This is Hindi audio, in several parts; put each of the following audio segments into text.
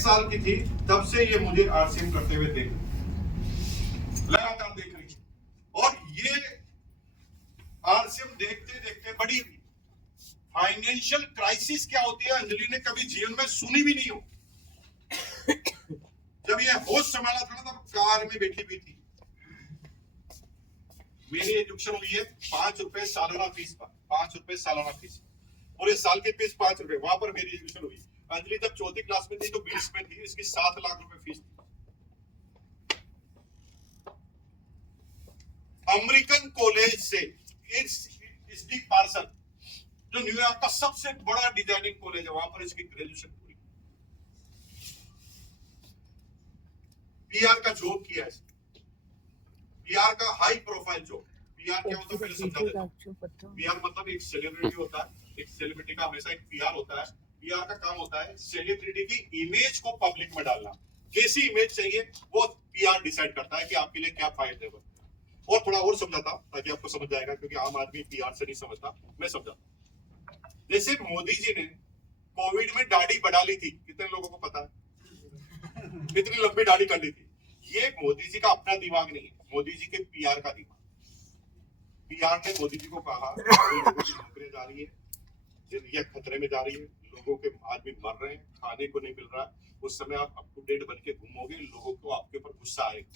साल की थी तब से ये मुझे आरसीएम करते हुए देख लगातार देख रही है। और ये आरसीएम देखते देखते बड़ी हुई। फाइनेंशियल क्राइसिस क्या होती है अंजलि ने कभी जीवन में सुनी भी नहीं हो। जब ये होश संभाला था तब कार में बैठी हुई थी। मेरी एजुकेशन हुई है 5 रुपए सालाना फीस पर, 5 रुपए सालाना फीस, पूरे साल की फीस 5 रुपए, वहां पर मेरी एजुकेशन हुई। अंजलि जब चौथी क्लास में थी तो 20 में थी, इसकी 7 लाख रुपए फीस थी। अमेरिकन कॉलेज से इसकी पार्सल, जो न्यूयॉर्क का सबसे बड़ा डिजाइनिंग कॉलेज है, वहां पर इसकी ग्रेजुएशन पूरी। पीआर का जॉब किया है, पीआर का हाई प्रोफाइल जॉब। पीआर क्या होता है पहले समझा देता हूं। पीआर मतलब एक सेलिब्रिटी होता है, एक सेलिब्रिटी का हमेशा एक पीआर होता है। पीआर का काम होता है सेलिब्रिटी की इमेज को पब्लिक में डालना। कैसी इमेज चाहिए वो पीआर डिसाइड करता है कि आपके लिए क्या फायदेमंद। और थोड़ा और समझाता ताकि आपको समझ जाएगा, क्योंकि आम आदमी पीआर से नहीं समझता, मैं समझाता। जैसे मोदी जी ने कोविड में दाढ़ी बढ़ा ली थी, कितने लोगों को पता है कितनी लंबी दाढ़ी कर ली थी। ये मोदी जी का अपना दिमाग नहीं है, मोदी जी के पीआर का दिमाग। पीआर ने मोदी जी को कहा लोगों की नौकरियां जा रही है, जिंदगी खतरे में जा रही है, लोगों के आदमी मर रहे हैं, खाने को नहीं मिल रहा है। उस समय आप अप टू डेट बन के घूमोगे, लोगों को आपके ऊपर गुस्सा आएगा।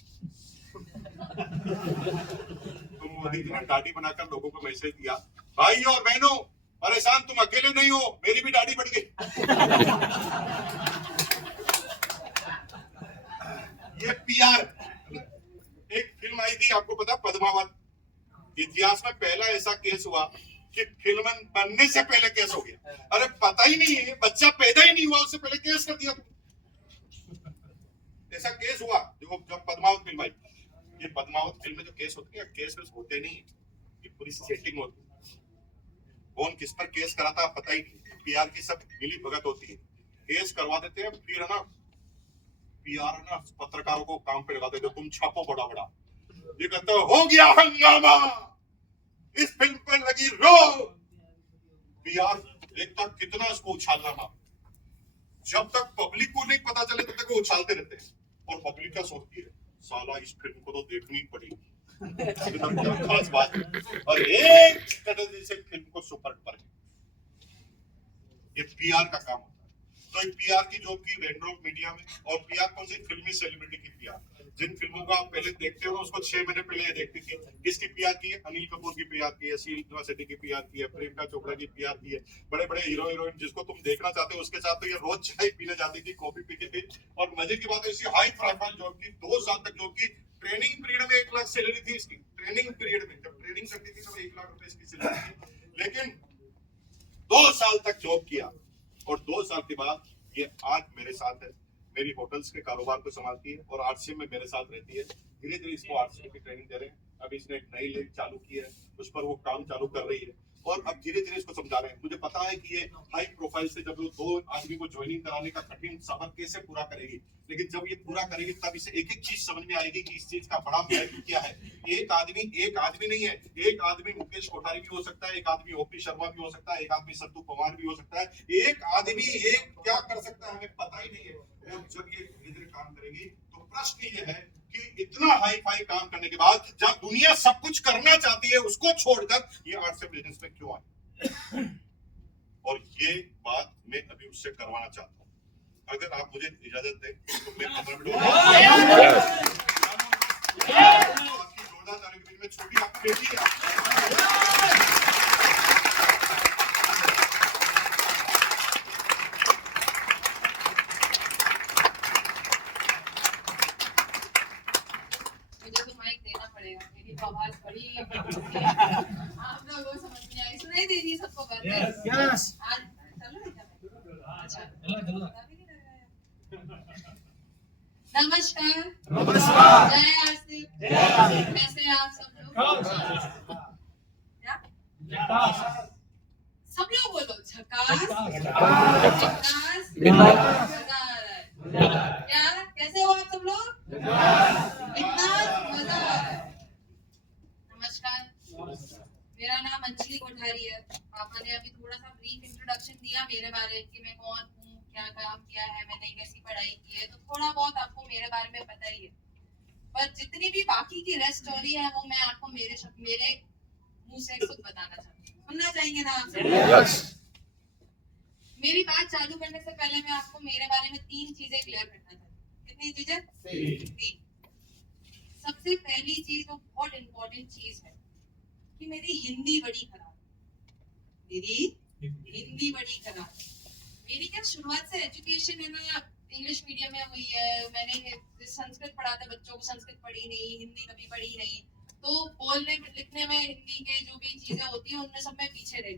तो मोदी जी ने दाढ़ी बनाकर लोगों को मैसेज दिया, भाइयों और बहनों परेशान तुम अकेले नहीं हो, मेरी भी दाढ़ी बढ़ गई। ये पीआर। एक फिल्म आई थी आपको पता, पद्मावत। इतिहास में पहला ऐसा केस हुआ कि फिल्म बनने से पहले केस हो गया। अरे पता ही नहीं है, बच्चा पैदा ही नहीं हुआ उससे पहले केस कर दिया। ऐसा केस हुआ जब पद्मावत फिल्म आई। ये पद्मावत फिल्म में जो केस होते हैं, केस होते नहीं, ये पूरी सेटिंग होती है। कौन किस पर केस कराता पता ही नहीं। पीआर की सब मिली भगत होती है, केस करवा देते हैं, फिर है ना पीआर ना पत्रकारों को काम पे लगा देते, तुम छापो बड़ा बड़ा। ये कहता हो गया हंगामा, इस फिल्म पर लगी रो। पीआर देखता कितना इसको उछालना था। जब तक पब्लिक को नहीं पता चले तब तक वो उछालते रहते हैं। और पब्लिक क्या सोचती है, साला इस फिल्म को तो देखनी पड़ेगी, क्या खास बात है। और एक कदम से फिल्म को सुपर पर, ये पीआर का काम होता है। तो पीआर की जॉब की रेंडर मीडिया में। और पीआर कौन सी, फिल्मी सेलिब्रिटी की पीआर। जिन फिल्मों को आप पहले देखते हो उसको 6 महीने पहले देखती थी। किसकी पीआर की है, अनिल कपूर की पीआर की है, सीमा शेट्टी की पीआर की है, प्रियंका चोपड़ा की पीआर की है। बड़े बड़े हीरो हीरोइन जिसको तुम देखना चाहते हो उसके साथ तो ये रोज चाय पीने जाती थी, कॉफी पीती थी। और मजे की बात है, इसी हाई प्रोफाइल जॉब की 2 साल तक जॉब की। ट्रेनिंग पीरियड में 1 लाख सैलरी थी इसकी। ट्रेनिंग पीरियड में जब ट्रेनिंग करती थी तो 1 लाख रुपए इसकी सैलरी थी। लेकिन 2 साल तक जॉब किया और 2 साल के बाद ये आज मेरे साथ है, मेरी होटल्स के कारोबार को संभालती है और आरसीएम में मेरे साथ रहती है। धीरे धीरे इसको आरसीएम की ट्रेनिंग दे रहे हैं। अभी इसने एक नई लेक चालू की है, उस पर वो काम चालू कर रही है और अब धीरे धीरे इसको समझा रहे हैं। मुझे पता है कि ये हाई प्रोफाइल से जब वो 2 आदमी को ज्वाइनिंग कराने का कठिन सफर कैसे पूरा करेगी, लेकिन जब ये पूरा करेगी तब इसे एक एक चीज समझ में आएगी कि इस चीज का बड़ा महत्व क्या है। एक आदमी नहीं है, एक आदमी मुकेश कोठारी भी हो सकता है, एक आदमी ओपी शर्मा भी हो सकता है, एक आदमी सत्तू पवार भी हो सकता है, एक आदमी एक क्या कर सकता है हमें पता ही नहीं है। और जब ये धीरे धीरे काम करेगी तो प्रश्न ये है कि इतना हाई फाई काम करने के बाद जब दुनिया सब कुछ करना चाहती है उसको छोड़कर ये आरसीएम बिजनेस में क्यों आई। और ये बात मैं अभी उससे करवाना चाहता हूं। अगर आप मुझे इजाजत दें तो मैं 15 मिनट आपकी 14 तारीख के दिन में छोटी आपकी बेटी है। आवाज बड़ी आप लोगों को समझ नहीं आई, सुनाई दे रही सबको बात। यस नमस्कार नमस्कार, जय आरसीएम। कैसे आप सब लोग? सब लोग बोलो झकास झकास। क्या कैसे हो आप सब लोग? इतना मजा आ रहा है। नमस्कार, मेरा नाम अंजलि कोठारी है। पापा ने अभी थोड़ा सा ब्रीफ इंट्रोडक्शन दिया मेरे बारे में कि मैं कौन हूँ, क्या काम किया है मैंने, कैसी पढ़ाई की है, तो थोड़ा बहुत आपको मेरे बारे में पता ही है। पर जितनी भी बाकी की रेस्ट स्टोरी है वो मैं आपको मेरे मुंह से खुद बताना चाहती हूँ। सुनना चाहेंगे ना आप सब? Yes. मेरी बात चालू करने से पहले मैं आपको मेरे बारे में 3 चीजें क्लियर करना चाहती हूँ। कितनी चीजें? 3। सबसे पहली चीज, वो बहुत इंपॉर्टेंट चीज है कि मेरी हिंदी बड़ी खराब है। मेरी हिंदी बड़ी खराब है। मेरी क्या शुरुआत से एजुकेशन है ना इंग्लिश मीडियम में हुई है। मैंने संस्कृत पढ़ा था बच्चों को, संस्कृत पढ़ी नहीं, हिंदी कभी पढ़ी नहीं, तो बोलने लिखने में हिंदी के जो भी चीजें होती है उनमें सब मैं पीछे रही।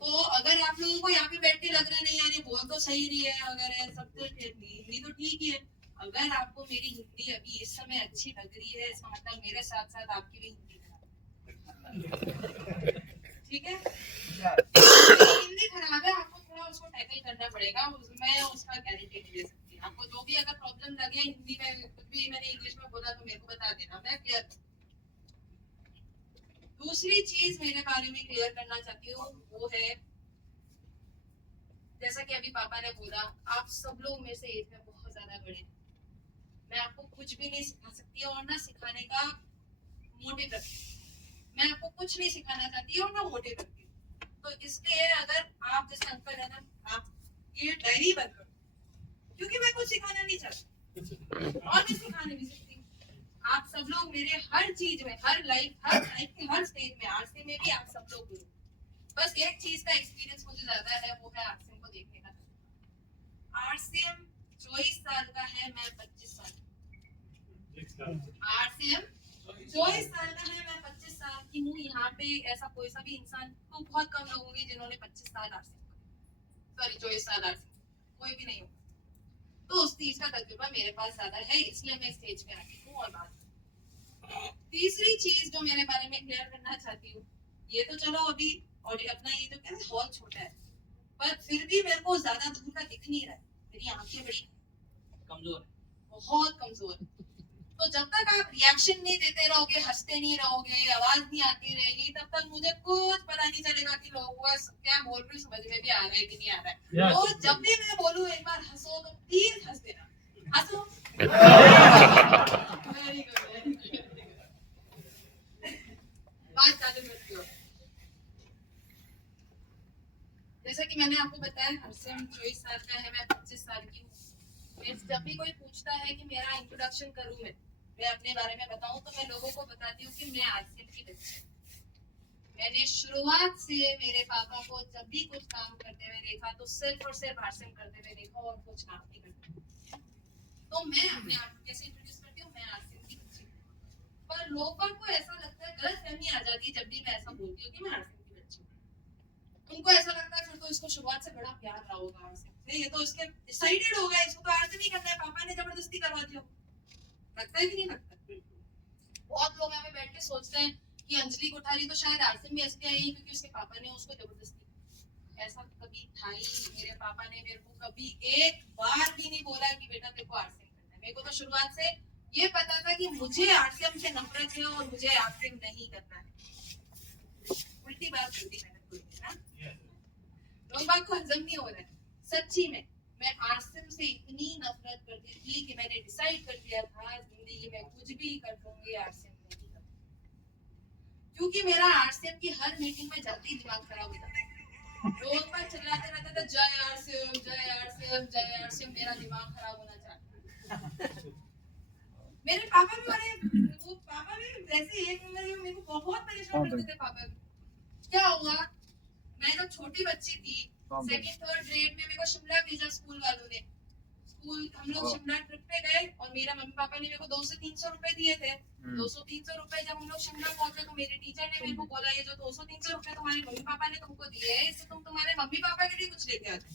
तो अगर आप लोगों को यहाँ पे बैठ के लग रहा नहीं यार ये बोल तो सही रही है, अगर है सब तो हिंदी तो ठीक ही है, अगर आपको मेरी हिंदी अभी इस समय अच्छी लग रही है इसका मतलब मेरे साथ साथ आपकी भी हिंदी खराब है। ठीक है, हिंदी खराब है, आपको थोड़ा उसको टैकल करना पड़ेगा। मैं उसका गारंटी नहीं दे सकती। आपको जो भी अगर प्रॉब्लम लगे हिंदी में, कुछ भी मैंने इंग्लिश में बोला तो मेरे को बता देना, मैं क्लियर। दूसरी चीज मेरे बारे में क्लियर करना चाहती हूँ वो है, जैसा कि अभी पापा ने बोला, आप सब लोग मेरे से एज में बहुत ज्यादा बड़े हैं। मैं आपको कुछ भी नहीं सिखा सकती और ना सिखाने का मोटिव रखती हूँ। मैं आपको कुछ नहीं सिखाना चाहती और ना मोटिव रखती हूँ। तो इसलिए अगर आप जैसे अंकल है ना, आप ये डायरी बंद करो, क्योंकि मैं कुछ सिखाना नहीं चाहती और मैं सिखाने भी सकती हूँ। आप सब लोग मेरे हर चीज में, हर लाइफ के हर स्टेज में, आरसी में भी आप सब लोग गुरु। बस एक चीज का एक्सपीरियंस मुझे ज्यादा है, वो है आरसीएम को देखने का। आरसीएम 24 साल का है, मैं 25 साल। आरसीएम 24 साल का है, मैं 25 साल की हूँ। यहाँ पे ऐसा कोई सा भी इंसान, तो बहुत कम लोग होंगे जिन्होंने 25 साल आरसीएम, सॉरी 24 साल आरसीएम, कोई भी नहीं होगा। तो उस चीज का तजुर्बा मेरे पास ज्यादा है, इसलिए मैं स्टेज पे आती हूँ और बात। तीसरी चीज जो मेरे बारे में क्लियर करना चाहती हूँ, ये तो चलो अभी और अपना ये जो कहते हैं हॉल छोटा है, पर फिर भी मेरे को ज्यादा दूर का दिख नहीं रहा है। मेरी आंखें बड़ी कमजोर है, बहुत कमजोर है। तो जब तक आप रिएक्शन नहीं देते रहोगे, हंसते नहीं रहोगे, आवाज नहीं आती रहेगी, तब तक मुझे कुछ पता नहीं चलेगा कि लोगों को क्या बोल रही, समझ में भी आ रहा है कि नहीं आ रहा है। Yes. तो जब भी मैं बोलूं एक बार हंसो, तो प्लीज हंस देना, हंसो। Very good. बात चालू करती हूँ। जैसा कि मैंने आपको बताया, हरसिम 24 साल का है, मैं 25 साल की हूँ। जब भी कोई पूछता है कि मेरा इंट्रोडक्शन करूँ, मैं अपने बारे में बताऊं, तो मैं लोगों को बताती हूँ कि मैं आरसीएम की बच्ची। मैंने शुरुआत से मेरे पापा को जब भी कुछ काम करते हुए देखा तो सिर्फ और सिर्फ आरसीएम करते हुए देखा और कुछ काम नहीं करते। तो मैं अपने आप को कैसे इंट्रोड्यूस करती हूँ, मैं आरसीएम की बच्ची। पर लोगों को ऐसा लगता है, गलतफहमी आ जाती है जब भी मैं ऐसा बोलती हूँ कि मैं आरसीएम की बच्ची हूँ। उनको ऐसा लगता है फिर तो इसको शुरुआत से बड़ा प्यार रहा होगा आरसीएम से, ये तो इसके डिसाइडेड हो गया, इसको तो आरसीएम ही करना है, पापा ने जबरदस्ती करवा दिया। लगता है कि नहीं लगता? बहुत लोग यहाँ पे बैठ के सोचते हैं कि अंजलि कोठारी तो शायद आरसीएम में इसलिए आई क्योंकि उसके पापा ने उसको जबरदस्ती। ऐसा कभी था ही, मेरे पापा ने मेरे को कभी एक बार भी नहीं बोला कि बेटा तेरे को आरसीएम करना है। मेरे को तो शुरुआत से ये पता था कि मुझे आरसीएम से नफरत है और मुझे आरसीएम नहीं करना है। उल्टी बात बोली मैंने थोड़ी ना, लोग बात को हजम नहीं हो रहा है। सच्ची में मैं आरसीएम से इतनी नफरत करती थी कि मैंने डिसाइड कर लिया था जिंदगी में कुछ भी कर दूंगी, आरसीएम नहीं करूंगी। क्योंकि मेरा आरसीएम की हर मीटिंग में जाते ही दिमाग खराब हो जाता है। रोज पर चिल्लाते रहते थे जय आरसीएम जय आरसीएम जय आरसीएम, मेरा दिमाग खराब होना चाहता है। मेरे पापा भी वो पापा भी वैसे एक नंबर में मेरे को बहुत परेशान करते थे पापा। क्या हुआ, मैं जब छोटी बच्ची थी, सेकंड थर्ड ग्रेड में, मेरे को शिमला भेजा स्कूल वालों ने। स्कूल हम लोग शिमला ट्रिप पे गए और मेरे मम्मी पापा ने मेरे को 200 300 रुपए दिए थे। 200 300 रुपए जब हम लोग शिमला पहुंचे तो मेरे टीचर ने मेरे को बोला, ये जो 200 300 रुपए तुम्हारे मम्मी पापा ने तुमको दिए हैं, इससे तुम तुम्हारे मम्मी पापा के लिए कुछ लेके आ जाओ।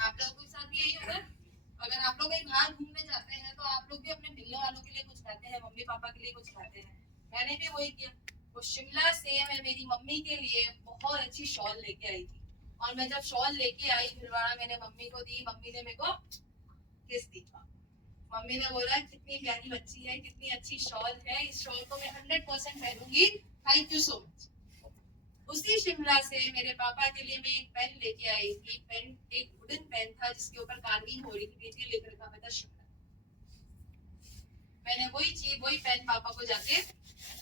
आप लोगों के साथ भी यही होगा, अगर आप लोग कहीं बाहर घूमने जाते हैं तो आप लोग भी अपने मिलने वालों के लिए कुछ लाते हैं, मम्मी पापा के लिए कुछ लाते हैं। मैंने भी वही किया। तो शिमला से मैं मेरी मम्मी के लिए बहुत अच्छी शॉल लेके आई थी, और मैं जब शॉल लेके आई भिलवाड़ा, मैंने मम्मी को दी, मम्मी ने मेरे को किस दी। मम्मी ने बोला कितनी प्यारी बच्ची है, कितनी अच्छी शॉल है, इस शॉल को मैं 100% पहनूंगी, थैंक यू सो मच। उसी शिमला से मेरे पापा के लिए मैं एक पेन लेके आई थी। पेन एक वुडन पेन था जिसके ऊपर कार्विंग हो रही थी, नीचे लिख रखा हुआ था शिमला। मैंने वही पेन पापा को जाके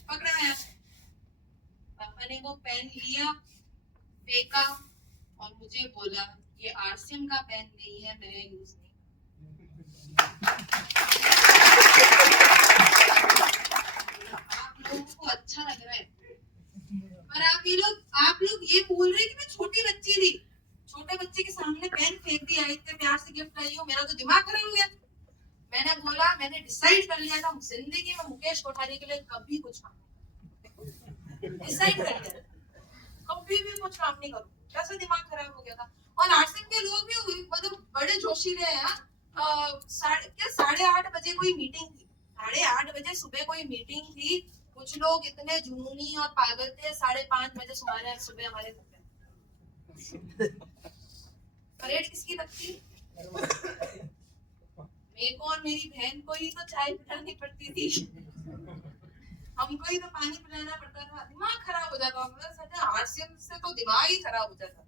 पकड़ाया। पापा ने वो पेन लिया, फेंका और मुझे बोला ये आरसीएम का पेन नहीं है, मैं यूज नहीं। आप लोगों को अच्छा लग रहा है, पर आप लोग ये बोल रहे हैं कि मैं छोटी बच्ची थी, छोटे बच्चे के सामने पेन फेंक दिया, इतने प्यार से गिफ्ट लाई हूँ, मेरा तो दिमाग खराब हो गया। मैंने बोला, मैंने डिसाइड कर लिया था जिंदगी में मुकेश कोठारी के लिए कभी कुछ काम नहीं, डिसाइड कर लिया कभी भी कुछ काम नहीं करूँ। कैसा दिमाग खराब हो गया था। और आरसीएम के लोग भी मतलब बड़े जोशीले हैं। 8:30 बजे कोई मीटिंग थी, 8:30 बजे सुबह कोई मीटिंग थी। कुछ लोग इतने जुनूनी और पागल थे, 5:30 बजे सुबह हमारे परेड किसकी लगती? मेरे को और मेरी बहन को ही तो चाय पिलानी पड़ती थी, हमको ही तो पानी पिलाना पड़ता था। दिमाग खराब हो जाता था। आरसीएम से तो दिमाग ही खराब हो जाता।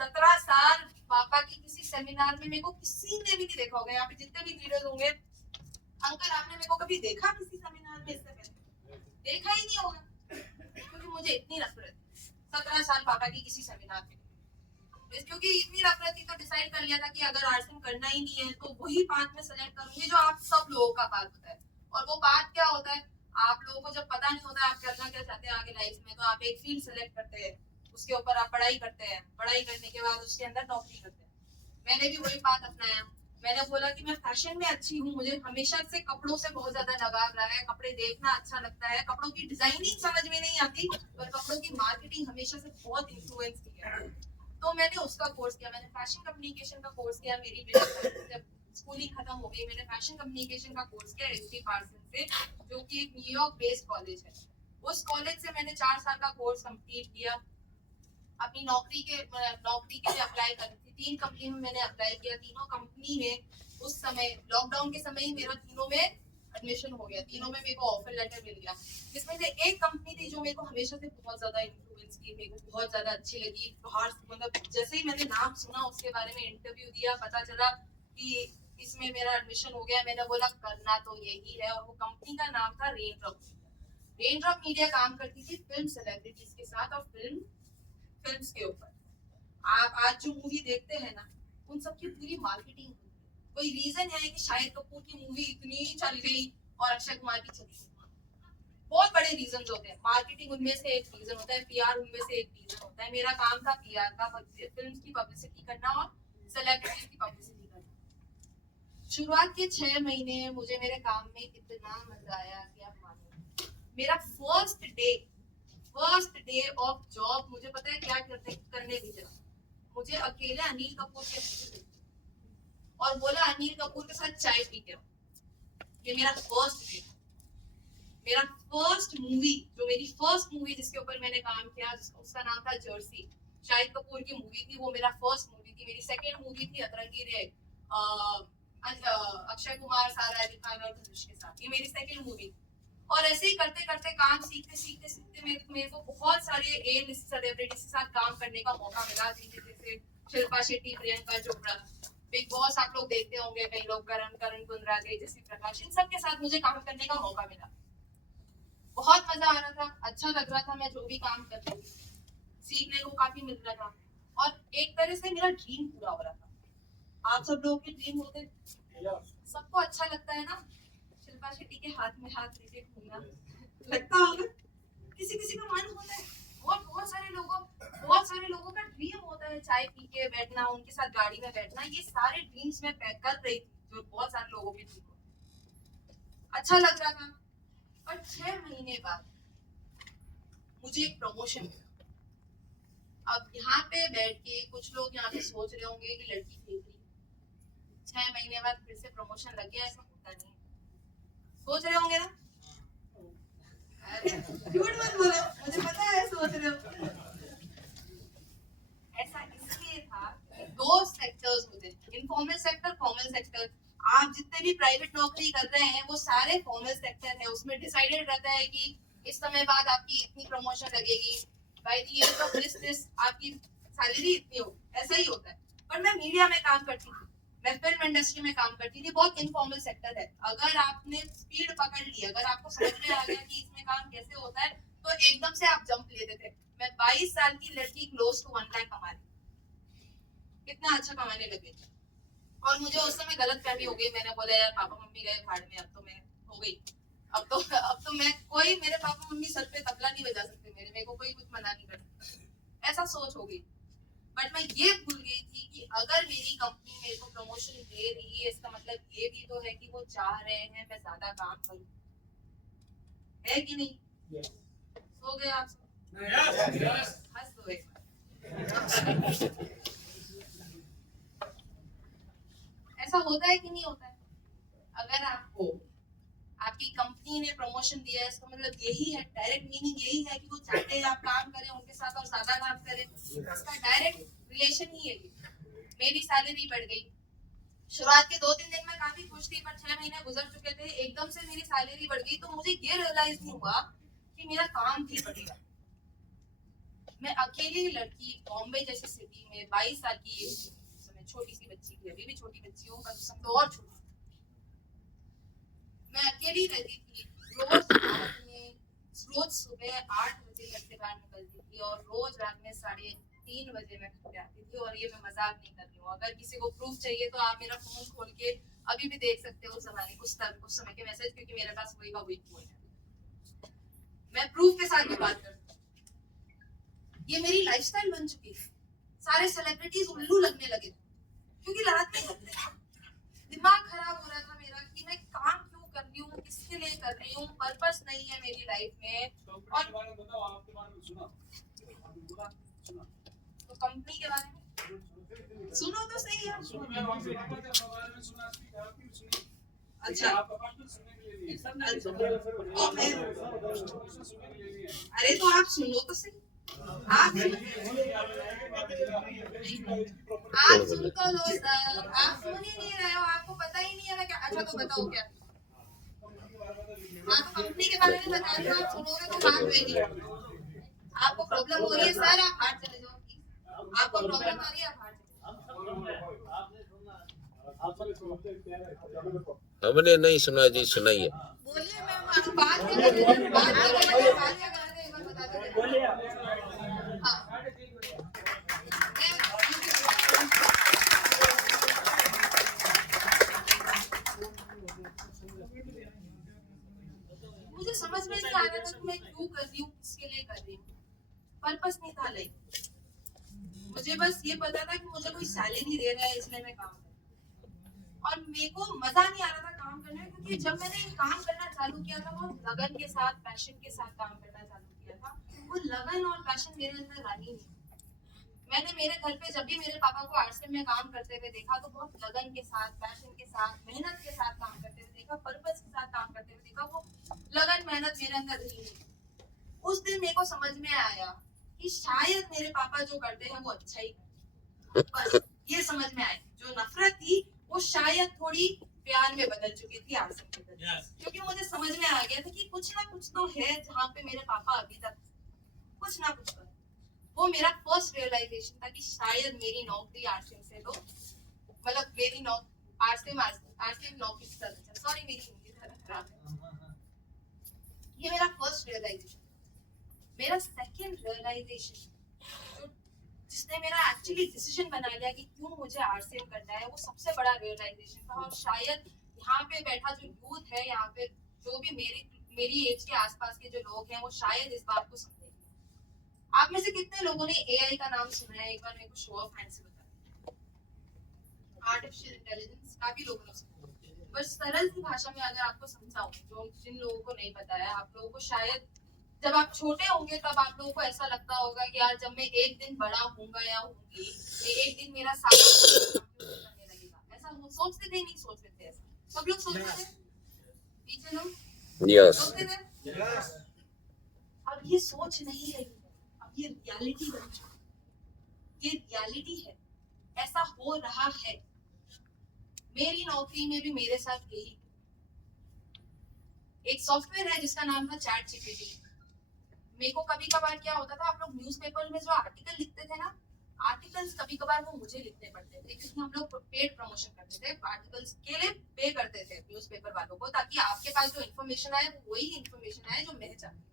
17 साल पापा की किसी सेमिनार में मेरे को किसी ने भी नहीं देखा होगा। यहाँ पे जितने भी लीडर्स होंगे, अंकल आपने मेरे को कभी देखा किसी सेमिनार में? इससे पहले देखा ही नहीं होगा, क्योंकि मुझे इतनी नफरत 17 साल पापा की किसी सेमिनार में। क्योंकि इतनी नफरत थी तो डिसाइड कर लिया था कि अगर आरसीएम करना ही नहीं है तो वही पाथ में सेलेक्ट करूंगी जो आप सब लोगों का पाथ होता है। और वो पाथ क्या होता है? आप लोगों को जब पता नहीं होता आप करना क्या चाहते हैं आगे लाइफ में, तो आप एक फील्ड सेलेक्ट करते हैं, उसके ऊपर आप पढ़ाई करते हैं, पढ़ाई करने के बाद उसके अंदर नौकरी करते हैं। मैंने भी वही पाथ अपनाया। मैंने बोला कि मैं फैशन में अच्छी हूँ, मुझे हमेशा से कपड़ों से बहुत ज्यादा लगाव रहा है, कपड़े देखना अच्छा लगता है, कपड़ों की डिजाइनिंग समझ में नहीं आती पर कपड़ों की मार्केटिंग हमेशा से बहुत इन्फ्लुएंस की है। तो मैंने उसका कोर्स किया, मैंने फैशन कम्युनिकेशन का कोर्स किया। मेरी जब स्कूलिंग खत्म हो गई, मैंने फैशन कम्युनिकेशन का कोर्स किया एसटी पार्सन से, जो कि एक न्यूयॉर्क बेस्ड कॉलेज है। उस कॉलेज से मैंने 4 साल का कोर्स कंप्लीट किया। अपनी नौकरी के लिए अप्लाई कर रही थी। 3 कंपनी में मैंने अप्लाई किया। तीनों कंपनी में उस समय लॉकडाउन के समय ही मेरा तीनों में एडमिशन हो गया। तीनों में मेरे को ऑफर लेटर मिल गया। इसमें से एक कंपनी थी जो मेरे को हमेशा से बहुत ज्यादा इन्फ्लुएंस की, मेरे को बहुत ज्यादा अच्छी लगी। बाहर मतलब जैसे ही मैंने नाम सुना, उसके बारे में इंटरव्यू दिया, पता चला कि इसमें मेरा एडमिशन हो गया। मैंने बोला करना तो यही है। और वो कंपनी का नाम था रेनड्रॉप मीडिया। काम करती थी फिल्म सेलिब्रिटीज के साथ और फिल्म्स के ऊपर। आप आज जो मूवी देखते हैं ना, उन सब की पूरी मार्केटिंग। कोई रीजन है कि शाहिद कपूर की मूवी इतनी चल गई और अक्षय कुमार की चली? बहुत बड़े रीजन होते हैं। मार्केटिंग उनमें से एक रीजन होता है, पीआर उनमें से एक रीजन होता है। मेरा काम था पीआर का, फिल्म की पब्लिसिटी करना और सेलिब्रिटीज की पब्लिसिटी करना। शुरुआत के 6 महीने मुझे मेरे काम में इतना मजा आया कि आप मानो। मेरा फर्स्ट डे ऑफ जॉब, मुझे पता है क्या करने भेजा। मुझे अकेले अनिल कपूर के और बोला अनिल कपूर के साथ चाय पी के। ये मेरा फर्स्ट डे, मेरा फर्स्ट मूवी, जो मेरी फर्स्ट मूवी जिसके ऊपर मैंने काम किया, उसका नाम था जर्सी। शाहिद कपूर की मूवी थी वो, मेरा फर्स्ट मूवी थी। मेरी सेकंड मूवी थी अतरंगी रे, अक्षय कुमार, सारा अली खान और धनुष के साथ। ये मेरी सेकंड मूवी। और ऐसे ही करते करते काम सीखते मेरे को बहुत सारे ए लिस्ट सेलिब्रिटीज के साथ काम करने का मौका मिला, जैसे शिल्पा शेट्टी, प्रियंका चोपड़ा, बिग बॉस आप लोग देखते होंगे कई लोग, करण कुंद्रा, तेजस्वी प्रकाश, इन सब के साथ मुझे काम करने का मौका मिला। बहुत मजा आ रहा था, अच्छा लग रहा था। मैं जो भी काम कर रही थी, सीखने को काफी मिल रहा था और एक तरह से मेरा ड्रीम पूरा हो रहा था। आप सब लोगों के ड्रीम होते हैं, सबको अच्छा लगता है ना शिल्पा शेट्टी के हाथ में हाथ लेके घूमना? लगता होगा किसी किसी का मन होता है। और बहुत सारे लोगों का ड्रीम होता है चाय पी के बैठना, उनके साथ गाड़ी में बैठना। ये सारे ड्रीम्स मैं पैक कर रही थी, जो बहुत सारे लोगों के ड्रीम होते। अच्छा लग रहा था। और 6 महीने बाद मुझे एक प्रमोशन मिला। अब यहाँ पे बैठ के कुछ लोग यहाँ पे सोच रहे होंगे कि लड़की फेंक रही, 6 महीने बाद फिर से प्रमोशन लग गया, ऐसा होता नहीं। सोच रहे होंगे ना? अरे झूठ मत बोलो, मुझे पता है सोच रहे हो। ऐसा इसलिए था कि 2 सेक्टर्स होते हैं, इनफॉर्मल सेक्टर, फॉर्मल सेक्टर। आप जितने भी प्राइवेट नौकरी कर रहे हैं वो सारे फॉर्मल सेक्टर है। उसमें डिसाइडेड रहता है कि इस समय बाद आपकी इतनी प्रमोशन लगेगी, by the age of this आपकी सैलरी इतनी हो, ऐसा ही होता है। पर मैं मीडिया में काम करती थी, मैं फिल्म इंडस्ट्री में काम करती थी, बहुत इनफॉर्मल सेक्टर है। अगर आपने स्पीड पकड़ ली, अगर आपको समझ में आ गया कि इसमें काम कैसे होता है, तो एकदम से आप जंप लेते थे। मैं 22 साल की लड़की क्लोज टू 1 लाख कमा रही, कितना अच्छा कमाने लगे। और मुझे उस समय गलत फहमी हो गई, मैंने बोला यार पापा मम्मी गए भाड़ में, अब तो मैं हो गई, अब तो मैं कोई, मेरे पापा मम्मी सर पे तबला नहीं बजा सकते, मेरे को कोई कुछ मना नहीं कर सकता, ऐसा सोच हो गई। बट मैं ये भूल गई थी कि अगर मेरी कंपनी मेरे को प्रमोशन दे रही है, इसका मतलब ये भी तो है कि वो चाह रहे हैं मैं ज्यादा काम करूं, है कि नहीं? सो गए आप सब? हंस दो एक बार। ऐसा होता है कि नहीं होता है? अगर आपको आपकी कंपनी ने प्रमोशन दिया है, इसका मतलब यही है, डायरेक्ट मीनिंग यही है कि वो चाहते हैं आप काम करें उनके साथ और ज्यादा काम करें, इसका डायरेक्ट रिलेशन ही है। मेरी सैलरी बढ़ गई, शुरुआत के 2-3 दिन में काफी खुश थी, पर 6 महीने गुजर चुके थे, एकदम से मेरी सैलरी बढ़ गई, तो मुझे ये रियलाइज नहीं हुआ कि मेरा काम भी बढ़ेगा। मैं अकेली लड़की बॉम्बे जैसी सिटी में 22 साल की एज में, छोटी सी बच्ची थी, अभी भी छोटी बच्ची हूँ, पर सब तो और छोटी, मैं अकेली रहती थी। रोज सुबह 8 बजे घर से बाहर निकलती थी और रोज रात में 3:30 बजे मैं घर पे आती थी। और ये मैं मजाक नहीं कर रही हूँ, अगर किसी को प्रूफ चाहिए तो आप मेरा फोन खोल के अभी भी देख सकते हो उस समय के मैसेज, क्योंकि मेरे पास वही का वही फोन है, मैं प्रूफ के साथ भी बात करती हूँ। ये मेरी लाइफस्टाइल बन चुकी है, सारे सेलिब्रिटीज उल्लू लगने लगे क्योंकि रात में दिमाग खराब हो रहा था मेरा कि मैं काम क्यों कर रही हूँ, किसके लिए कर रही हूँ, पर्पस नहीं है मेरी लाइफ में। और तो कंपनी के बारे में सुनो तो सही है। अच्छा, अरे तो आप सुनो तो सही, आप सुन तो लो सर, आप सुन ही नहीं रहे हो, आपको पता ही नहीं है मैं क्या। अच्छा तो बताओ क्या, हाँ तो कंपनी के बारे में बता रही हूँ, आप सुनोगे तो बात होगी। आपको प्रॉब्लम हो रही है सर, आप बाहर चले जाओ, आपको प्रॉब्लम आ रही है, आप बाहर हमने नहीं सुना जी, सुनाइए। बोलिए, मैं बात कर रही हूँ, बात कर रही हूँ, बात क्या कर रहे हैं एक बार बता दीजिए। हाँ, मुझे समझ में नहीं आ रहा था कि मैं क्यों कर रही हूँ, किसके लिए कर रही हूँ, पर्पस नहीं था लाइफ। मुझे बस ये पता था कि मुझे कोई सैलरी दे रहा है इसलिए मैं काम कर रही हूँ। और मेरे को मजा नहीं आ रहा था काम करने में, क्योंकि जब मैंने काम करना चालू किया था वो लगन के साथ, पैशन के साथ काम करना चालू किया था, वो लगन और पैशन मेरे अंदर रही नहीं। मैंने मेरे घर पे जब भी मेरे पापा को आरसीएम में काम करते हुए देखा तो बहुत लगन के साथ, पैशन के साथ, मेहनत के साथ काम करते हुए देखा, पर्पस के साथ काम करते हुए देखा, वो लगन मेहनत मेरे अंदर रही नहीं। उस दिन मेरे को समझ में आया कि शायद मेरे पापा जो करते हैं वो अच्छा ही करते हैं, बस ये समझ में आया। जो नफरत थी वो शायद थोड़ी प्यार में बदल चुकी थी आरसीएम के प्रति, क्योंकि मुझे समझ में आ गया था कि कुछ ना कुछ तो है जहाँ पे मेरे पापा अभी तक कुछ ना कुछ तो है। वो मेरा फर्स्ट रियलाइजेशन था कि शायद मेरी नौकरी आरसीएम से तो, मतलब मेरी आरसीएम नौकरी से अच्छा, सॉरी मेरी हिंदी खराब है। ये मेरा फर्स्ट रियलाइजेशन। मेरा सेकंड रियलाइजेशन जिसने मेरा एक्चुअली डिसीजन बना लिया कि क्यों मुझे आरसीएम करना है, वो सबसे बड़ा रियलाइजेशन था। और शायद यहाँ पे बैठा जो यूथ है, यहाँ पे जो भी मेरी एज के आसपास के जो लोग हैं, वो शायद इस बात को समझेंगे। आप में से कितने लोगों ने एआई का नाम सुना है? एक बार मेरे को शो ऑफ हैंड से बताएं। आर्टिफिशियल इंटेलिजेंस काफी लोगों ने सुना, बस सरल सी भाषा में अगर आपको समझाऊं, जो जिन लोगों को नहीं पता है, आप लोगों को शायद जब आप छोटे होंगे तब आप लोगों को ऐसा लगता होगा कि यार जब मैं एक दिन बड़ा होऊंगा या होंगी, मैं एक दिन मेरा सारा करने लगेगा, ऐसा सोचते थे नहीं सोचते थे? ऐसा सब लोग सोचते थे, पीछे लोग सोचते थे। अब ये सोच नहीं रही, अब ये रियलिटी बन चुकी, ये रियलिटी है, ऐसा हो रहा है। मेरी नौकरी में भी मेरे साथ यही, एक सॉफ्टवेयर है जिसका नाम था चैट जीपीटी। मेरे को कभी कभार क्या होता था, आप लोग न्यूज़पेपर में जो आर्टिकल लिखते थे ना, आर्टिकल्स कभी कभार वो मुझे लिखने पड़ते थे, क्योंकि हम लोग पेड प्रमोशन करते थे, आर्टिकल्स के लिए पे करते थे न्यूज़पेपर वालों को, ताकि आपके पास जो इन्फॉर्मेशन आए वो वही इन्फॉर्मेशन आए जो मैं चाहती हूँ।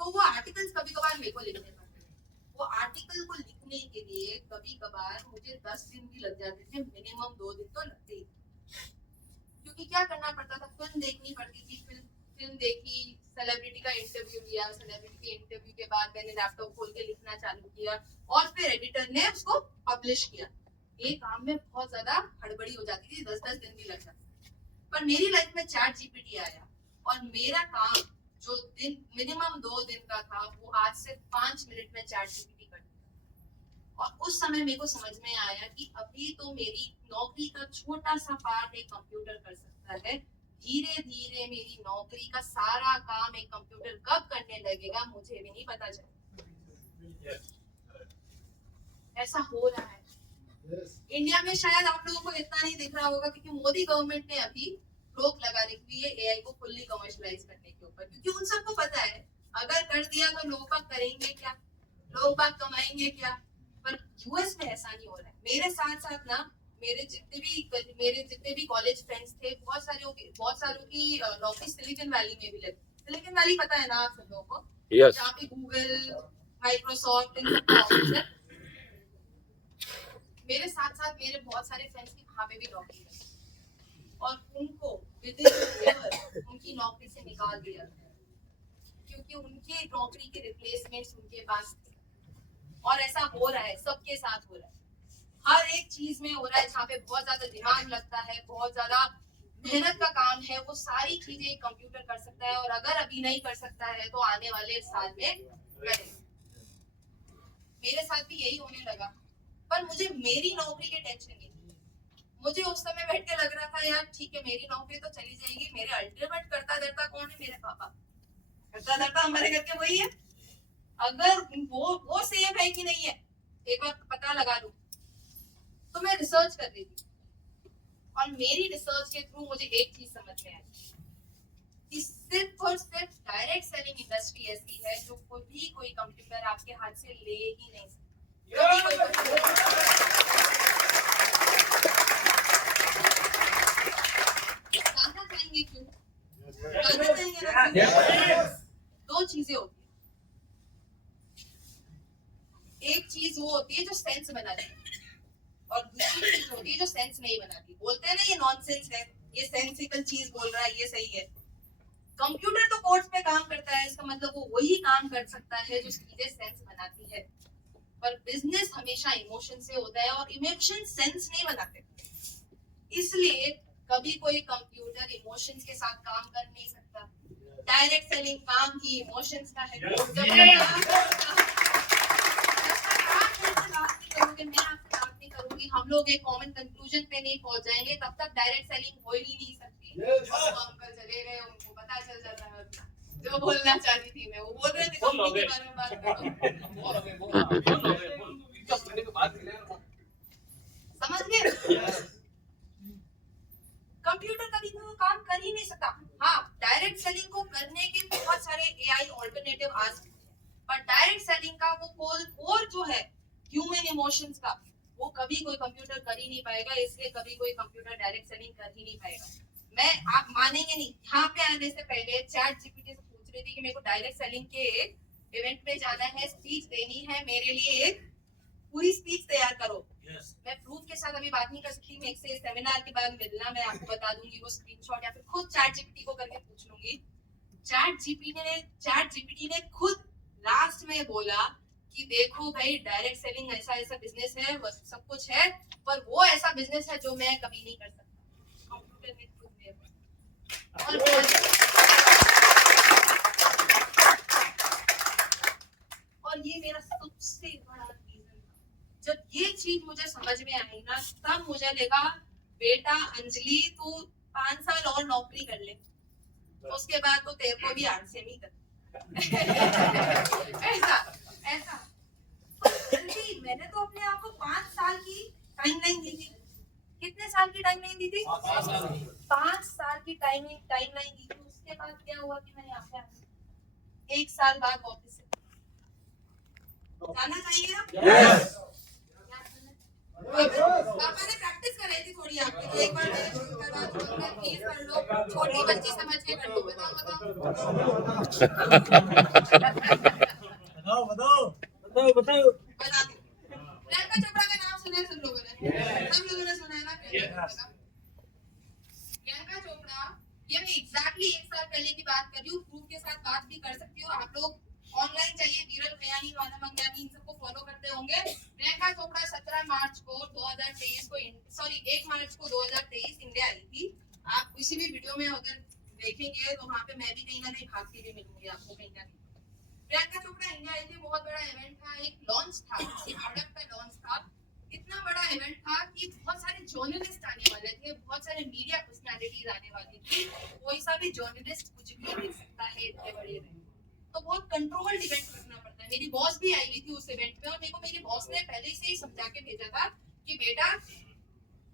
तो वो आर्टिकल्स कभी कभार मेरे को लिखने पड़ते थे। वो आर्टिकल को लिखने के लिए कभी कभार मुझे 10 दिन भी लग जाते थे, मिनिमम 2 दिन तो लगते ही, क्योंकि क्या करना पड़ता था, फिल्म देखनी पड़ती थी, फिल्म देखी, सेलिब्रिटी का इंटरव्यू लिया, सेलिब्रिटी के इंटरव्यू के बाद मैंने लैपटॉप खोल के लिखना चालू किया और फिर एडिटर ने उसको पब्लिश किया। ये काम में बहुत ज्यादा हड़बड़ी हो जाती थी, 10-10 दिन भी लग जाते। पर मेरी लाइफ में चैट जीपीटी आया और मेरा काम जो दिन मिनिमम 2 दिन का था वो आज से 5 मिनट में चैट जीपीटी कर दिया। और उस समय मेरे को समझ में आया कि अभी तो मेरी नौकरी का छोटा सा पार्ट एक कंप्यूटर कर सकता है, धीरे धीरे मेरी नौकरी का सारा काम एक कंप्यूटर कब करने लगेगा मुझे भी नहीं पता चलेगा। ऐसा हो रहा है इंडिया में। शायद आप लोगों को इतना नहीं दिख रहा होगा, क्योंकि मोदी गवर्नमेंट ने अभी रोक लगा रखी है एआई को फुल्ली कमर्शियलाइज करने के ऊपर, क्योंकि उन सबको पता है अगर कर दिया तो लोग बाग करेंगे क्या, लोग बाग कमाएंगे क्या। पर यूएस में ऐसा नहीं हो रहा है। मेरे साथ साथ ना मेरे जितने भी कॉलेज फ्रेंड्स थे, बहुत सारों की नौकरी सिलिकॉन वैली में भी लगी। सिलिकॉन वैली पता है ना आप सब लोगों को? यस जहाँ पे गूगल, माइक्रोसॉफ्ट इन सब ऑफिस है। मेरे साथ साथ मेरे बहुत सारे फ्रेंड्स की वहाँ पे भी नौकरी है और उनको उनकी नौकरी से निकाल दिया गया, क्योंकि उनके नौकरी के रिप्लेसमेंट्स उनके पास थे। और ऐसा हो रहा है, सबके साथ हो रहा है, हर एक चीज में हो रहा है। जहाँ पे बहुत ज्यादा दिमाग लगता है, बहुत ज्यादा मेहनत का काम है, वो सारी चीजें कंप्यूटर कर सकता है। और अगर अभी नहीं कर सकता है तो आने वाले साल में करेगा। मेरे साथ भी यही होने लगा, पर मुझे मेरी नौकरी की टेंशन नहीं थी। मुझे उस समय बैठ के लग रहा था यार ठीक है, मेरी नौकरी तो चली जाएगी, मेरे अल्टीमेट करता धरता कौन है? मेरे पापा। करता धरता हमारे घर के वही है। अगर वो सेफ है कि नहीं है एक बार पता लगा लूं। तो मैं रिसर्च कर रही थी और मेरी रिसर्च के थ्रू मुझे एक चीज समझ में आई कि सिर्फ और सिर्फ डायरेक्ट सेलिंग इंडस्ट्री ऐसी है जो कोई कंप्यूटर आपके हाथ से ले ही नहीं सकता। जानना चाहेंगे क्यों? जानना चाहेंगे ना क्यों? दो चीजें होती है। एक चीज वो होती है जो सेंस बनाती है और दूसरी चीज होती है जो सेंस नहीं बनाती। बोलते हैं ना ये नॉनसेंस है, ये सेंसिकल चीज बोल रहा है, ये सही है। कंप्यूटर तो कोड्स पे काम करता है, इसका मतलब वो वही काम कर सकता है जो चीजें सेंस बनाती है। पर बिजनेस हमेशा इमोशन से होता है और इमोशन सेंस नहीं बनाते। इसलिए कभी कोई कंप्यूटर इमोशंस के साथ काम कर नहीं सकता। डायरेक्ट सेलिंग काम ही इमोशंस का है। मैं आपसे बात नहीं करूंगी, हम लोग एक कॉमन कंक्लूजन पे नहीं पहुंच जाएंगे, तब तक डायरेक्ट सेलिंग हो ही नहीं सकती। तो अंकल चले गए, उनको पता चल जाता है जो बोलना चाहती थी मैं। वो बोल रहे थे कंपनी के बारे में बात करो। समझ गए? कंप्यूटर कभी वो काम कर ही नहीं सकता। हाँ, डायरेक्ट सेलिंग को करने के बहुत सारे एआई ऑल्टरनेटिव आ सकते हैं, पर डायरेक्ट सेलिंग का वो कोर जो है ह्यूमन इमोशंस का, वो कभी कोई कंप्यूटर कर ही नहीं पाएगा। इसलिए कभी कोई कंप्यूटर डायरेक्ट सेलिंग कर ही नहीं पाएगा। आप मानेंगे नहीं, यहाँ पे आने से पहले चैट जीपीटी से पूछ रही थी कि मेरे को डायरेक्ट सेलिंग के इवेंट में जाना है, स्पीच देनी है, मेरे लिए एक पूरी स्पीच तैयार करो। मैं प्रूफ के साथ अभी बात नहीं कर सकती, मैं एक सेमिनार के बाद मिलना, मैं आपको बता दूंगी वो स्क्रीनशॉट, या फिर खुद चैट जीपीटी को करके पूछ लूंगी। चैट जीपीटी ने खुद लास्ट में बोला कि देखो भाई, डायरेक्ट सेलिंग ऐसा बिजनेस है, सब कुछ है, पर वो ऐसा बिजनेस है जो मैं कभी नहीं कर सकता। कंप्यूटर ने खुद और ये मेरा सबसे बड़ा रीजन था। जब ये चीज मुझे समझ में आई ना, तब मुझे लगा बेटा अंजलि तू 5 साल और नौकरी कर ले, उसके बाद तो तेरे को भी आरसीएम ही कर। ऐसा तो मैंने तो अपने आप को 5 साल की टाइमलाइन दी थी। कितने साल की टाइमलाइन दी थी? 5 साल की टाइमलाइन दी थी। उसके बाद क्या हुआ कि मैं यहाँ पे आ गई। 1 साल बाद वापस से जाना चाहिए ना? पापा ने प्रैक्टिस कराई थी थोड़ी आपके लिए, एक बार मेरे को करवा दो, प्लीज कर लो, छोटी बच्ची समझ के कर लो, बताओ बताओ। बताओ बता दो। प्रियंका चोपड़ा का नाम सुना है सब लोगों ने? सब लोगों ने सुना है ना प्रियंका चोपड़ा का? प्रियंका चोपड़ा, ये मैं एग्जैक्टली 1 साल पहले की बात कर रही हूँ, प्रूफ के साथ बात भी कर सकती हूँ। आप लोग ऑनलाइन चाहिए, वीरल भयानी, वाना मंगयानी, इन सबको फॉलो करते होंगे। प्रियंका चोपड़ा 17 मार्च को 2023 को 1 मार्च को 2023 इंडिया आई थी। आप किसी भी वीडियो में अगर देखेंगे तो वहाँ पे मैं भी कहीं ना कहीं भागती हुई मिलूंगी आपको कहीं ना कहीं। प्रियंका चोपड़ा इंडिया आई थी, बहुत बड़ा इवेंट था, एक लॉन्च था, प्रोडक्ट का लॉन्च था। इतना बड़ा इवेंट था कि बहुत सारे जर्नलिस्ट आने वाले थे, बहुत सारे मीडिया पर्सनालिटीज आने वाली थी। कोई सा भी जर्नलिस्ट कुछ भी लिख सकता है इतने बड़े इवेंट, तो बहुत कंट्रोल्ड इवेंट रखना पड़ता है। मेरी बॉस भी आई हुई थी उस इवेंट में और मेरे को मेरी बॉस ने पहले से ही समझा के भेजा था कि बेटा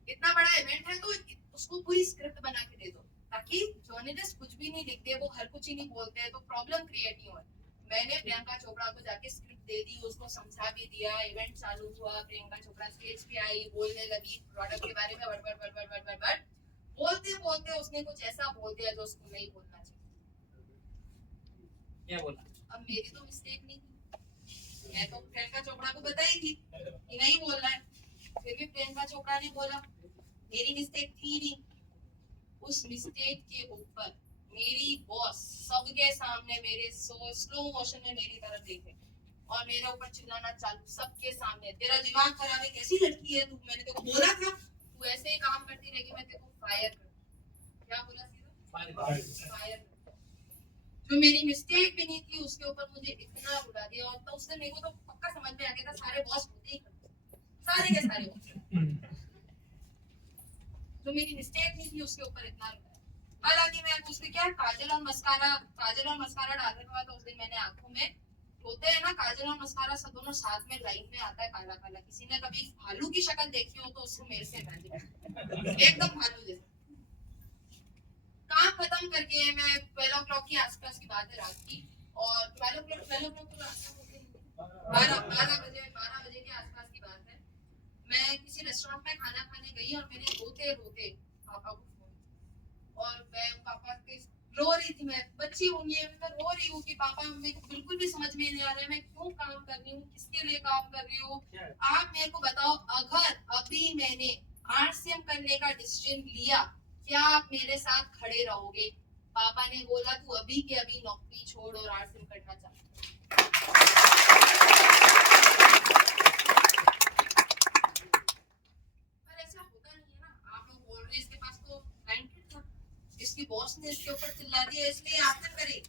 इतना बड़ा इवेंट है तो उसको पूरी स्क्रिप्ट बना के दे दो, ताकि जर्नलिस्ट कुछ भी नहीं लिखते, वो हर कुछ ही नहीं बोलते हैं तो प्रॉब्लम क्रिएट नहीं हो। मैंने प्रियंका चोपड़ा को जाके स्क्रिप्ट दे दी, उसको समझा भी दिया, इवेंट चालू हुआ, प्रियंका चोपड़ा स्टेज पे आई, बोलने लगी प्रोडक्ट के बारे में, बड़ बोलते बोलते उसने कुछ ऐसा बोल दिया जो उसको नहीं बोलना चाहिए। क्या बोला? अब मेरी तो मिस्टेक नहीं थी, मैं तो प्रियंका चोपड़ा को बताई थी कि नहीं बोलना है, फिर भी प्रियंका चोपड़ा ने बोला, मेरी मिस्टेक थी नहीं। उस मिस्टेक के ऊपर मेरी बॉस सबके सामने मेरे स्लो मोशन में मेरी तरफ देखे और मेरे ऊपर चिल्लाना चालू सबके सामने, तेरा दिमाग खराब है, कैसी लड़की है तू, मैंने तेरे को बोला था तू ऐसे ही काम करती रहेगी मैं तेरे को फायर कर। क्या बोला सीधा? फायर। जो मेरी मिस्टेक भी नहीं थी उसके ऊपर मुझे इतना रुला दिया, और तो उसने मेरे को तो पक्का समझ में आ गया था सारे बॉस होते ही सारे के सारे boss। जो मेरी मिस्टेक नहीं थी उसके ऊपर इतना रुला। हालांकि मैं उसने क्या काजल और मस्कारा डाल रखा था उस दिन मैंने आंखों में, होते हैं ना काजल और मस्कारा सब दोनों साथ में लाइन में आता है काला काला। किसी ने कभी भालू की शक्ल देखी हो तो उसको मेरे से एकदम भालू जैसा। काम खत्म करके मैं 12 o'clock के आसपास की बात है रात की, और 12 o'clock तो 12 बजे के आसपास की बात है। मैं किसी रेस्टोरेंट में खाना खाने गई और मैंने रोते रोते पापा को फोन, और मैं पापा के रो रही थी, मैं बच्ची हूँ ये, मैं रो रही हूँ कि पापा मेरे को बिल्कुल भी समझ में नहीं आ रहा है मैं क्यों काम कर रही हूँ, किसके लिए काम कर रही हूँ। आप मेरे को बताओ, अगर अभी मैंने आरसीएम करने का डिसीजन लिया, क्या आप मेरे साथ खड़े रहोगे? पापा ने बोला तू अभी के अभी नौकरी छोड़ और आरसीएम करना चाहता। पर ऐसा होता नहीं है ना, आप लोग बोल रहे हैं इसके पास तो ब्लैंकेट था, इसकी बॉस ने इसके ऊपर चिल्ला दिया इसलिए आरसीएम करे,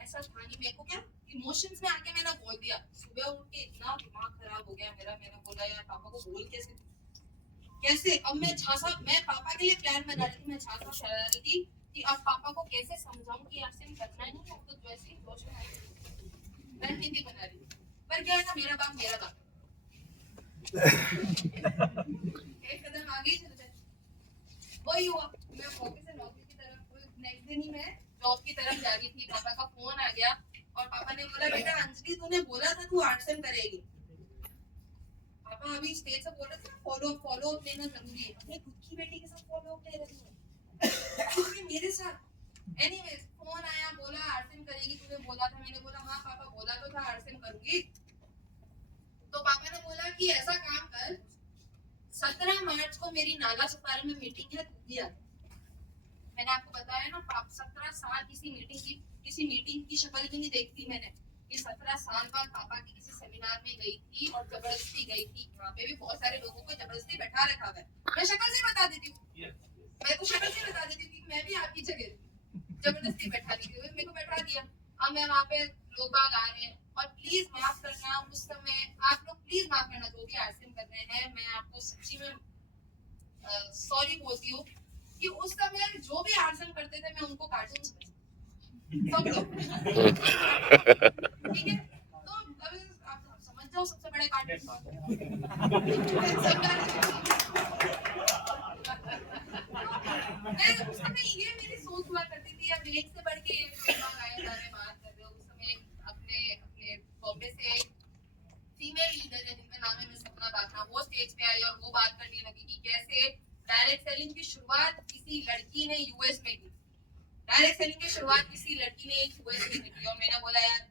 ऐसा था नहीं। मेरे को क्या इमोशंस में आके मैंने बोल दिया, सुबह उठ के इतना दिमाग खराब हो गया मेरा, मैंने बोला यार पापा को बोल कैसे। अब मैं पापा के लिए प्लान बना रही थी, मैं छाछा चला रही थी कि अब पापा को कैसे समझाऊं कि आरसीएम करना नहीं है, तो वैसे ही रणनीति बना रही थी। पर क्या है ना, मेरा बाप एक कदम आगे चल गए। वही हुआ, मैं ऑफिस से नौकरी की तरफ, नेक्स्ट दिन ही मैं जॉब की तरफ जा रही थी, पापा का फोन आ गया और पापा ने बोला बेटा अंजलि तूने बोला था तू आरसीएम करेगी। पापा अभी स्टेज से बोल रहे थे फॉलो अप लेना जरूरी है, अपने खुद की बेटी के साथ फॉलो अप ले रही है मेरे साथ। एनीवेज फोन आया, बोला आरसीएम करेगी, तूने बोला था। मैंने बोला हाँ पापा बोला तो था आरसीएम करूंगी। तो पापा ने बोला कि ऐसा काम कर, 17 मार्च को मेरी नाला सुपारा में मीटिंग है, तू भी आ। मैंने आपको बताया ना 17 साल किसी मीटिंग की शक्ल भी नहीं देखती मैंने। ये 17 साल बाद पापा की किसी सेमिनार में गई थी और जबरदस्ती गई थी, वहाँ पे भी बहुत सारे लोगों को जबरदस्ती बैठा रखा है। मैं शक्ल से बता देती हूँ, मैं तो शक्ल से बता देती थी मैं भी आपकी जगह जबरदस्ती बैठा दी, मेरे को बैठा दिया। अब मैं वहाँ पे लोग बाग आ रहे हैं, और प्लीज माफ करना उस समय, आप लोग प्लीज माफ करना जो भी आरसीएम कर रहे हैं, मैं आपको सच्ची में सॉरी बोलती हूँ कि उस समय जो भी आरसीएम करते थे मैं उनको कार्टून समझती सब लोग। ठीक है, तो अब आप समझ जाओ सबसे बड़े कार्टून उस समय ये मेरी सोच हुआ करती थी, अब एक से बढ़ के एक लोग आए जा रहे बात कर रहे हो, फीमेल लीडर है जिनका नाम है मिस सपना बाखरा, वो स्टेज पे आई और वो बात करने लगी कि कैसे डायरेक्ट सेलिंग की शुरुआत किसी लड़की ने यूएस में की। डायरेक्ट सेलिंग की शुरुआत किसी लड़की ने यूएस में की। और मैंने बोला यार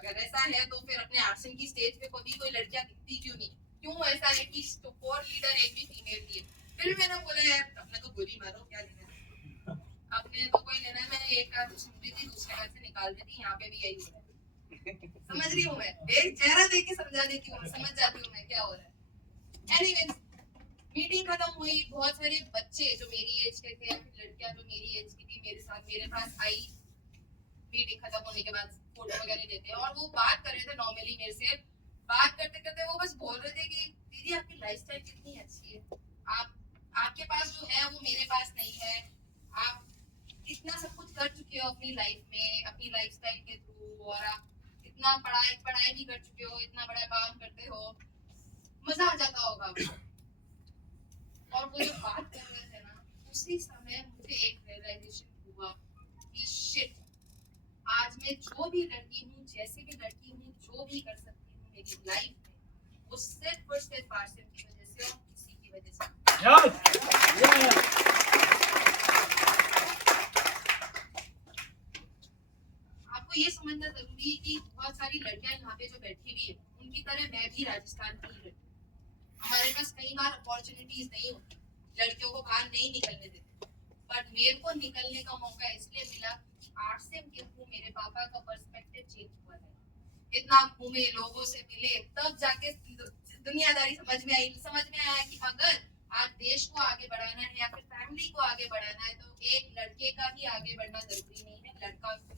अगर ऐसा है तो फिर अपने आर्टसन की स्टेज पे कभी कोई लड़कियां दिखती क्यों नहीं, क्यों ऐसा है कि कोर लीडर एक भी फीमेल थी। फिर मैंने बोला यार अपने तो गोली मारो, क्या लेना है, अपने तो कोई लेना है। मैंने एक कान से सुन रही थी दूसरे कान से निकाल रही थी, यहाँ पे भी यही हो रहा है। समझ रही हूँ मैं, एक चेहरा देख के समझा देती हूँ, समझ जाती हूँ मैं क्या हो रहा है। एनीवेज मीटिंग खत्म हुई, बहुत सारे बच्चे जो मेरी एज के थे या फिर लड़कियां जो मेरी एज की थी मेरे साथ मेरे पास आई। मीटिंग खत्म होने के बाद फोटो वगैरह लेते हैं और वो बात कर रहे थे नॉर्मली मेरे से। बात करते करते वो बस बोल रहे थे कि दीदी आपकी लाइफस्टाइल कितनी अच्छी है, आपके पास जो है वो मेरे पास नहीं है, आप इतना सब कुछ कर चुके हो अपनी लाइफ में अपनी लाइफस्टाइल के थ्रू, और आप इतना पढ़ाई भी कर चुके हो, इतना बड़ा काम करते हो, मजा आ जाता होगा आपको। और वो जो बात कर रहे थे ना, उसी समय मुझे एक रियलाइजेशन हुआ कि शिट, आज मैं जो भी लड़की हूँ, जैसे भी लड़की हूँ, जो भी कर सकती हूँ मेरी लाइफ में, वो सिर्फ और सिर्फ आरसीएम की वजह से और किसी की वजह से। आपको ये समझना जरूरी है कि बहुत सारी लड़कियां यहाँ पे जो बैठी हुई है, उनकी तरह मैं भी राजस्थान की लड़की, हमारे पास कई बार अपॉर्चुनिटीज नहीं होती, लड़कियों को बाहर नहीं निकलने देते, बट मेरे को निकलने का मौका इसलिए मिला कि आरसीएम के थ्रू मेरे पापा का पर्सपेक्टिव चेंज हुआ है। इतना घूमे, लोगों से मिले, तब जाके दुनियादारी समझ में आया कि अगर आज देश को आगे बढ़ाना है या फिर फैमिली को आगे बढ़ाना है तो एक लड़के का ही आगे बढ़ना जरूरी नहीं है,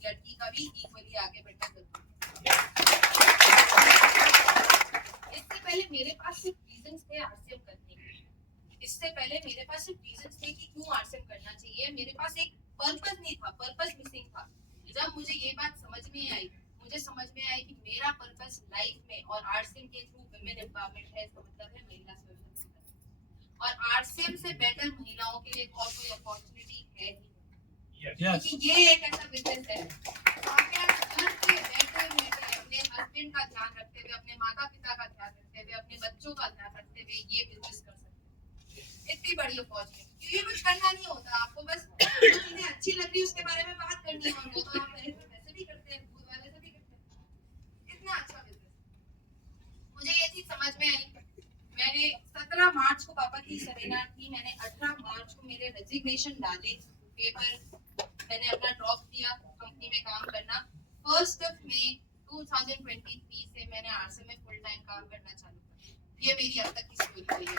लड़की का भी इक्वली आगे बढ़ना जरूरी है। इससे पहले मेरे पास सिर्फ रीजंस थे आरसीएम करने के, इससे पहले मेरे पास सिर्फ रीजंस थे कि क्यों आरसीएम करना चाहिए, मेरे पास एक पर्पस नहीं था, पर्पस मिसिंग था। जब मुझे ये बात समझ में आई, मुझे समझ में आया कि मेरा पर्पस लाइफ में और आरसीएम के थ्रू वुमेन एम्पावरमेंट है, इसका मतलब है महिला सशक्तिकरण, और आरसीएम से बेटर महिलाओं के लिए और कोई अपॉर्चुनिटी है ही नहीं। क्योंकि ये एक ऐसा बिजनेस है घर पे बैठे अपने हस्बैंड का ध्यान रखते हुए, अपने माता पिता का ध्यान रखते हुए, अपने बच्चों का ध्यान रखते हुए ये बिजनेस कर सकते हैं। इतनी बड़ी अपॉर्चुनिटी, क्योंकि कुछ करना नहीं होता, आपको बस जो चीजें अच्छी लग रही है उसके बारे में बात करनी है, और वो तो आप वैसे भी करते हैं, दूध वाले से भी करते हैं। इतना अच्छा बिजनेस। मुझे ये चीज समझ में आई। मैंने 17 मार्च को पापा की सेमिनार थी, मैंने 18 मार्च को मेरे रेजिग्नेशन डाले पेपर, मैंने अपना ड्रॉप दिया कंपनी में काम करना। 1 मई 2023 से मैंने आरसीएम में फुल टाइम काम करना चालू किया। ये मेरी अब तक की स्टोरी रही है।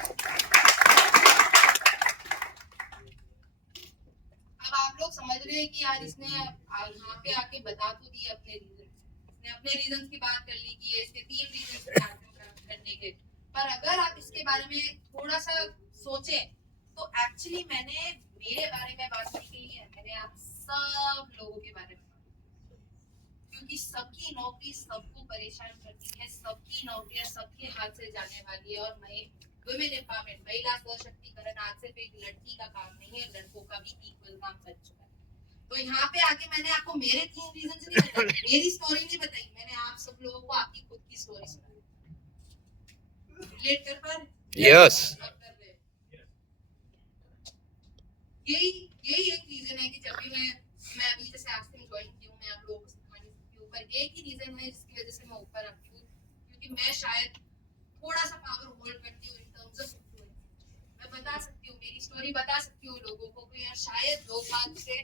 अब आप लोग समझ रहे हैं कि यार इसने यहाँ पे आके बता तो दिए अपने रीजन, इसने अपने रीजन की बात कर ली कि ये इसके 3 रीजन करने के, पर अगर आप इसके बारे में थोड़ा सा सोचें तो एक्चुअली मैंने मेरे बारे में बात नहीं की है, मैंने आप सब लोगों के बारे में, क्योंकि सबकी नौकरी सबको परेशान करती है, सबकी नौकरियां सबके हाथ से जाने वाली है, और वुमेन एम्पावरमेंट, महिला सशक्तिकरण आज सिर्फ एक लड़की का काम नहीं है, लड़कों का भी इक्वल काम कर चुका है। तो यहाँ पे आके मैंने आपको मेरे 3 रीजन नहीं बताए, मेरी स्टोरी नहीं बताई, मैंने आप सब लोगों को आपकी खुद की स्टोरी सुनाई। रिलेट कर पा रहे? यस। यही एक रीजन है कि जब भी मैं अभी जैसे आपसे ज्वाइन की हूँ, मैं आप लोगों को सिखा नहीं सकती हूँ, पर एक ही रीजन है जिसकी वजह से मैं ऊपर आती हूँ, क्योंकि मैं शायद थोड़ा सा पावर होल्ड करती हूँ इन टर्म्स ऑफ इन्फ्लुएंस। मैं बता सकती हूँ, मेरी स्टोरी बता सकती हूँ लोगों को कि यार शायद लोग बात से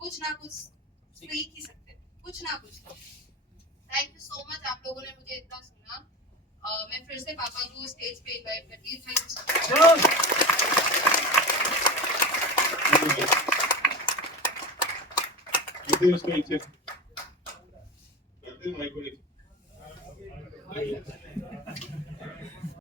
कुछ ना कुछ सीख ही सकते हैं, कुछ ना कुछ। थैंक यू सो मच, आप लोगों ने मुझे इतना सुना। मैं फिर से पापा को स्टेज पे इनवाइट करती हूँ। Thank you so much.